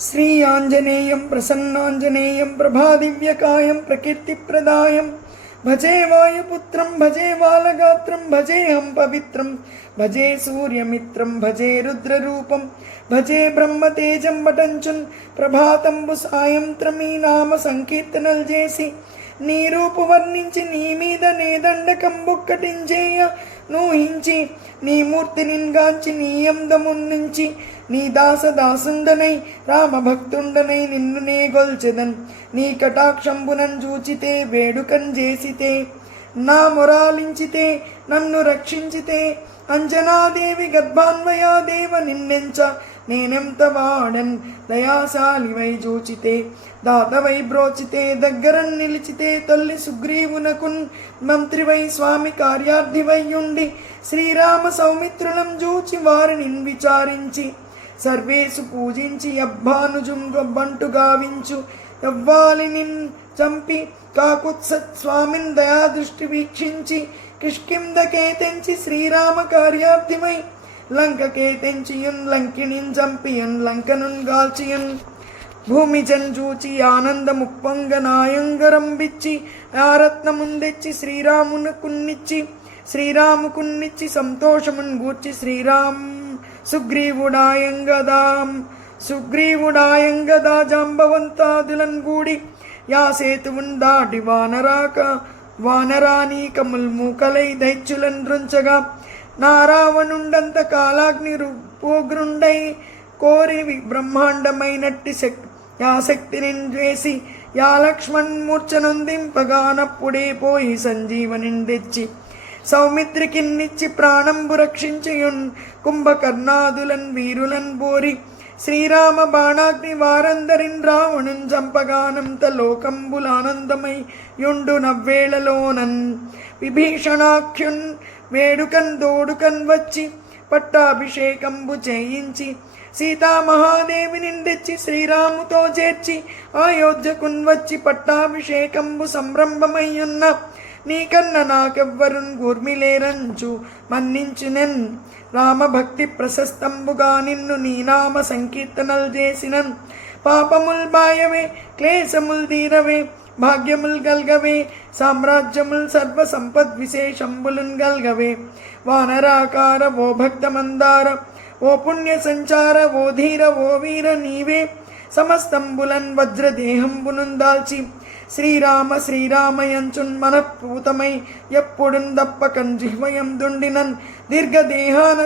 श्री आंजनेयं प्रसन्नांजनेयं प्रभादिव्यकायं प्रकीर्तिप्रदायं भजे वायुपुत्रं भजे बालगात्रं भजेऽहं पवित्रं भजे सूर्यमित्रं भजे रुद्ररूपं भजे ब्रह्मतेजं पटंचुन् ప్రభాతంబు సాయంత్రం ఈ నామ సంకీర్తనలు చేసి నీ రూపు వర్ణించి నీ మీద నే దండకంబుక్కటించేయ నూహించి నీ మూర్తి నిన్గాంచి నీ అందమున్నించి నీ దాసదాసుండనై రామభక్తుండనై నిన్ను నే గొల్చెదన్ నీ కటాక్షంబునన్ చూచితే వేడుకన్ చేసితే నా మొరాలించితే నన్ను రక్షించితే అంజనాదేవి గర్భాన్వయాదేవ నిన్నెంచ నేనెంత వాడన్ దయాశాలివై చూచితే దాతవై బ్రోచితే దగ్గరన్ నిలిచితే తల్లి సుగ్రీవునకున్ మంత్రివై స్వామి కార్యార్థివయ్యుండి శ్రీరామ సౌమిత్రులం చూచి వారిని విచారించి సర్వేసు పూజించి అబ్బానుజుంబంటు గావించు యవ్వాలిని చంపి కాకుత్సత్ స్వామిన్ దయాదృష్టి వీక్షించి కిష్కిందకే తెంచి శ్రీరామ కార్యార్థిమై లంకకే తెంచియున్ లంకిణిన్ చంపియన్ లంకనున్ గాల్చియన్ భూమిజన్ చూచి ఆనందముప్పొంగ నాయంగరంబిచ్చి ఆరత్నముందెచ్చి శ్రీరామునకున్నిచ్చి శ్రీరాముకున్నిచ్చి సంతోషమున్ గూర్చి శ్రీరామ్ సుగ్రీవుడాయంగదా జాంబవంతాదులన్ గూడి యా సేతువున్ దాటి వానరానీకముల్ మూకలై దైత్యులన్ రుంచగా నారావణుండంత కాలాగ్ని పోగ్రుండై కోరి బ్రహ్మాండమైనట్టి యా శక్తిని వేసి యా లక్ష్మణ్ మూర్ఛనొందింపగానప్పుడే పోయి సంజీవనిన్ తెచ్చి సౌమిత్రికిన్నిచ్చి ప్రాణంబు రక్షించియున్ కుంభకర్ణాదులన్ వీరులన్ బోరి శ్రీరామ బాణాగ్ని వారందరిన్ రావణున్ చంపగానంత లోకంబులానందమై యుండు నవ్వేళలోనన్ విభీషణాఖ్యున్ వేడుకన్ దోడుకన్ వచ్చి పట్టాభిషేకంబు చేయించి సీతామహాదేవిని తెచ్చి శ్రీరాముతో చేర్చి అయోధ్యకున్ వచ్చి పట్టాభిషేకంబు సంరంభమయ్యున్న నీకన్న నాకెవ్వరున్ గూర్మిలేరంచు మన్నించునన్ రామభక్తి ప్రశస్తంబుగా నిన్ను నీ నామ సంకీర్తనలు చేసినన్ పాపముల్ బాయవే క్లేశముల్ తీరవే భాగ్యముల్ గల్గవే సామ్రాజ్యముల్ సర్వ సంపద్ విశేషంబులున్ గల్గవే వానరాకార ఓ భక్త మందార ఓ పుణ్య సంచార ఓ ధీర ఓ వీర నీవే సమస్తంబులన్ వజ్రదేహంబునున్ దాల్చి శ్రీరామ శ్రీరామయంచున్ మనఃపూతమై ఎప్పుడున్ దప్పకన్ జిహ్వయం దుండినన్ దీర్ఘదేహాన